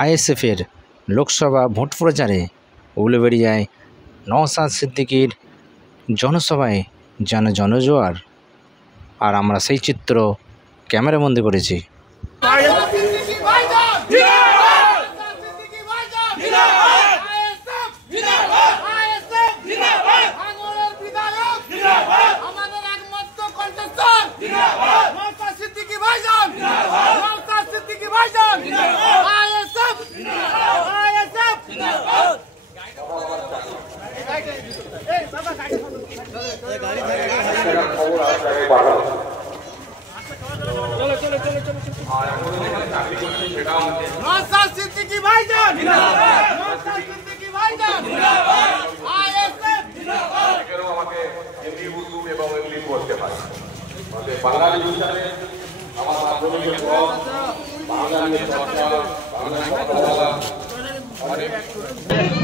আইএসএফের লোকসভা ভোট প্রচারে উলুবেড়িয়ায় নওশাদ সিদ্দিকীর জনসভায় যেন জনজোয়ার, আর আমরা সেই চিত্র ক্যামেরাবন্দি করেছি।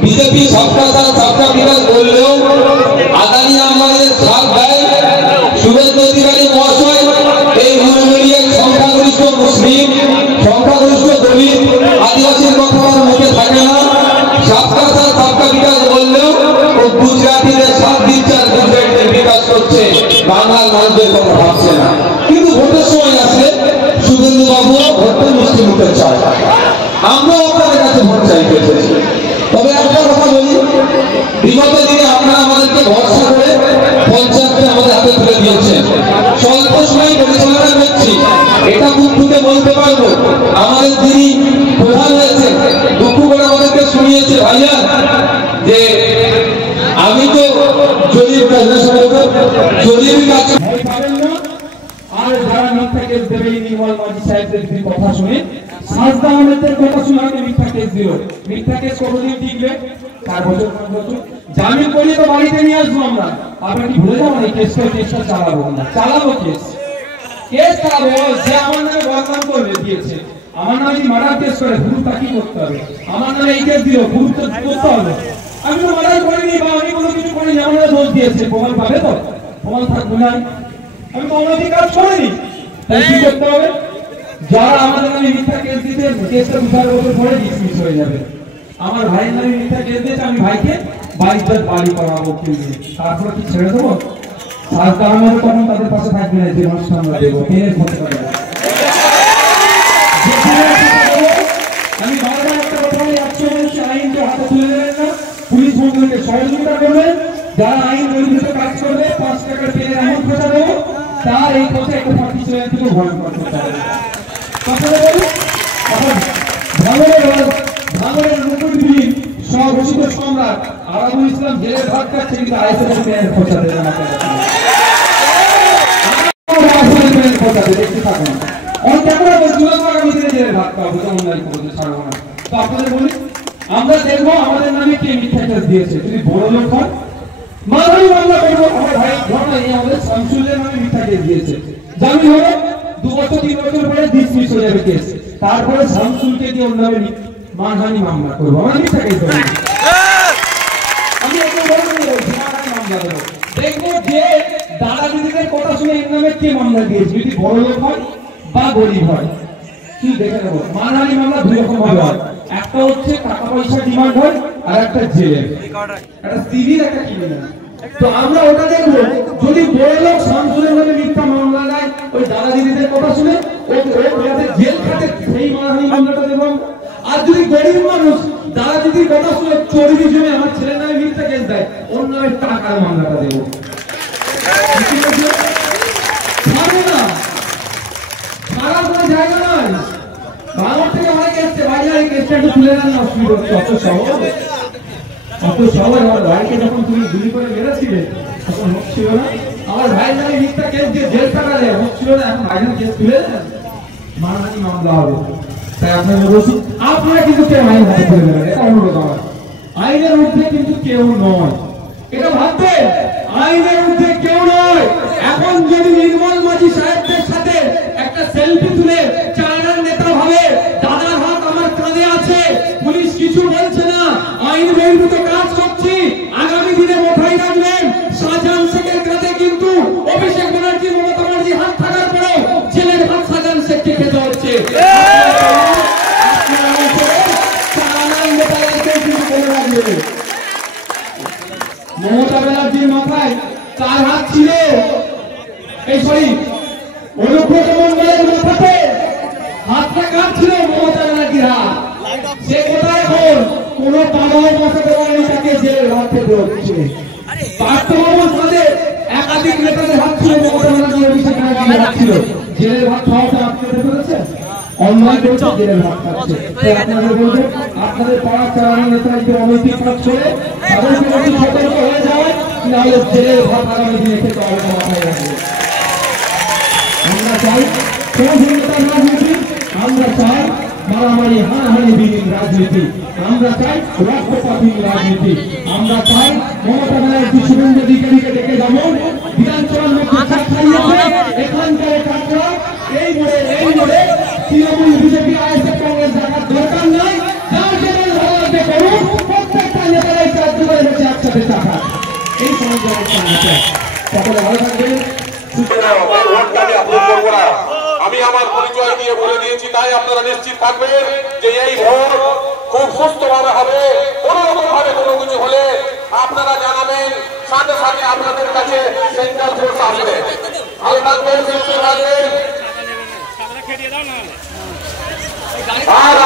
বিজেপি সবকা সাথ সবকা বিকাশ বললেও আদানি আমাদের সাথ দেয়। শুভেন্দু অধিকারী মহাশয় এই উলুবেড়িয়ার সংখ্যাগরিষ্ঠ মুসলিম, সংখ্যাগরিষ্ঠ দলিত, আদিবাসীর কথা আমার মুখে থাকে না। সবকা সাথ সবকা বিকাশ বললেও ও গুজরাটিদের সাথ দিচ্ছে আর গুজরাটিদের বিকাশ করছে, বাংলার মানুষদের কথা ভাবছে না। কিন্তু ভোটের সময় আসলে শুভেন্দু বাবুও ভোটটা মিষ্টি মুখে চায়। আমরাও আপনাদের কাছে ভোট চাইতে এসেছি। তবে একটা কথা বলি, বিগত দিনে আপনারা আমাদেরকে ভরসা করে পঞ্চায়েতকে আমাদের হাতে তুলে দিয়েছেন। স্বল্প সময় পরিচালনা করছি, এটা মুখ থেকে বলতে পারবো। আমাদের যিনি প্রধান হয়েছে দুঃখ করে আমাদেরকে শুনিয়েছে ভাইয়া যে আমি তো জলির কাজ আর যারা মিথ্যা কেস দেবে নির্মল মাঝি সাহেবদের কথা শুনে, সাজদা আহমেদের কথা শুনে হয়তো মিথ্যা কেস দিল। মিথ্যা কেস কতদিন টিকবে? 4 বছর 5 বছর। জামিন করিয়ে তো বাড়িতে নিয়ে আসবো আমরা। আপনারা কি ভুলে যাবেন এই কেসটা চালাবো না? চালাবো কেস চালাবো। যে আমার নামে বদনাম করবে দিয়েছে, আমার নামে যদি মার্ডার কেস করে হুরু তাকি করতে হবে। আমার নামে এই কেস দিল হুরু তো করতে হবে। আমি তো মার্ডার করিনি বা আমি কোনো কিছু করিনি, আমার দোষ দিয়েছে, প্রমাণ পাবে তো? প্রমাণ থাকবে না। আমি তো অনৈতিক কাজ করিনি, তাই কি করতে হবে? যারা আমাদের নামে মিথ্যা কেস দিতে, কেসটা 2-4 বছর পরে ডিসমিস হয়ে যাবে। আমার ভাইয়ের নামে মিথ্যা কেস দিয়েছে, আমি ভাইকে 22 বাড়ি করাবো কিনে, তারপরে কি ছেড়ে দেবো? সাজদা আহমেদ তখন তাদের পাশে থাকবে না, যে মানুষটা আমরা দেবো ট্রেনের খরচ করে। আমি বারবার একটা কথা বলি, 100 মানুষের আইনকে হাতে তুলে দেবেন না, পুলিশ বন্ধুকে সহযোগিতা করবেন। যারা আইন বহির্ভূত কাজ করবে 5 টাকার ট্রেনের এমন খোঁজা দেবো, তার এই কথা একটা পার্টিসিপেন্ট থেকে ভয়ঙ্কর করতে হবে। ভাঙড়ের মুকুটবিহীন স্বঘোষিত সম্রাট আরাবুল ইসলাম জেলের ভাত খাচ্ছে, কিন্তু আইএসএফের ট্রেনের খোঁজা দেবে না। আপনাদের বলি, আমরা দেখবো আমাদের নামে কে মিথ্যা কেস দিয়েছে। যদি বড় লোক হয় মামলা করবো। আমার ভাই ঘটনা এই আমাদের শামসুলের নামে মিথ্যা কেস দিয়েছে, জামিন হবে 2 বছর 3 বছর পরে ডিসমিস হয়ে যাবে কেস। তারপরে শামসুলকে দিয়ে ওর নামে মানহানি মামলা করবো, আমরা মিথ্যা কেস দেবো। আমি একটু মানহানি মামলা দেবো, দেখবো যে দাদা দিদিদের কথা শুনে এর নামে কে মামলা দিয়েছে। যদি বড় লোক হয় বা গরিব হয়, কি দেখে নেবো। মানহানি মামলা 2 রকম ভাবে হয়, একটা হচ্ছে টাকা পয়সা ডিমান্ড হয়, আর একটা জেলের, একটা সিভিল, একটা ক্রিমিনাল। তো আমরা ওটা দেখবো। যদি বড় লোক শামসুলের নামে মিথ্যা মামলা দেয়, ওই দাদা দিদিদের কথা শুনে জেল খাটে, সেই মানহানি মামলাটা দেবো। আর যদি গরিব মানুষ দাদা দিদির কথা শুনে চর্বি জমে আমার ছেলের নামে মিথ্যা কেস দেয়, ওর নামে টাকার মামলাটা দেবো। খারাপ কোনো জায়গা নয়। ভাঙড় থেকে অনেক এসছে, বাইরে কেসটা একটু তুলে দেন না, অসুবিধা হচ্ছে। অত সবাই আমার ভাইকে যখন তুমি গুলি করে মেরেছিলে তখন হচ্ছিল না? আমার ভাইয়ের নামে মিথ্যা কেস দিয়ে জেল টাকা দেয়, হচ্ছিল না? এখন ভাইয়ের কেস তুলে দেন, মানহানি মামলা হবে। তাই আপনার বলছি, আপনারা কিন্তু কেউ আইন হাতে তুলে দেবেন, এটা অনুরোধ আমার। আইনের মধ্যে কিন্তু কেউ নয়, এটা ভাববে। আইনের মধ্যে কেউ নয়। এখন যদি নির্মল মাঝি সাহেবদের সাথে একটা সেলফি তুলে চায়নার নেতা ভাবে দাদার হাত আমার কাঁধে আছে, পুলিশ কিছু বলছে না, আইন বহির্ভূত কাজ করছি, আগামী দিনে মাথায় রাখবেন শাহজাহান শেখের কাঁধে কিন্তু অভিষেক ব্যানার্জি মমতা ব্যানার্জি হাত থাকার পরেও জেলের ভাত শাহজাহান শেখকে খেতে হচ্ছে। মমতা ব্যানার্জির মাথায় 4 হাত ছিল, এই সরি অনুব্রত মণ্ডলের মাথাতে হাতটা কার ছিল? মমতা ব্যানার্জির হাত। সে কোথায় এখন? কোন পাড়ায় বসাতে পারেনি তাকে জেলের ভাত খেতে হচ্ছে। পার্থবাবুর সাথে একাধিক নেতাদের হাত ছিল, মমতা ব্যানার্জি অভিষেক ব্যানার্জির হাত ছিল। জেলের ভাত খাওয়াটা আটকাতে পেরেছে, অন্যায় করছে, জেলের ভাত খাচ্ছে। তাই আপনাদের বলবো, আপনাদের পাড়ার চালানো নেতা একটু অনৈতিক কাজ করে তাদেরকে একটু সতর্ক হয়ে যায়, নাহলে জেলের ভাত আগামী দিনে খেতে হবে। মাথায় রাখবে। আমরা চাই সহযোগিতার রাজনীতি, আমরা চাই মারামারি হানাহানি বিহীন রাজনীতি, আমরা চাই রক্তপাতহীন রাজনীতি, আমরা চাই মমতা ব্যানার্জি শুভেন্দু অধিকারীকে ডেকে যেমন বিধানসভার মধ্যে চাপ খাইয়েছে, এখানকার কাজরা এই মোড়ে তৃণমূল বিজেপি আইএসএফ কংগ্রেস দেখার দরকার নাই। যার যেমন ভালো লাগবে করুন, প্রত্যেকটা নেতারাই রাজ্য করে বসে একসাথে টাকা এই সমাজের সকলে ভালো থাকবেন। আমি আমার পরিচয় দিয়ে বলে দিয়েছি, তাই আপনারা নিশ্চিত থাকবেন যে এই ভোট খুব সুস্থভাবে হবে। কোনো রকম ভাবে কোনো কিছু হলে আপনারা জানাবেন, সাথে সাথে আপনাদের কাছে সেন্ট্রাল ফোর্স আসবে। ভালো থাকবেন, সুস্থ থাকবেন। আর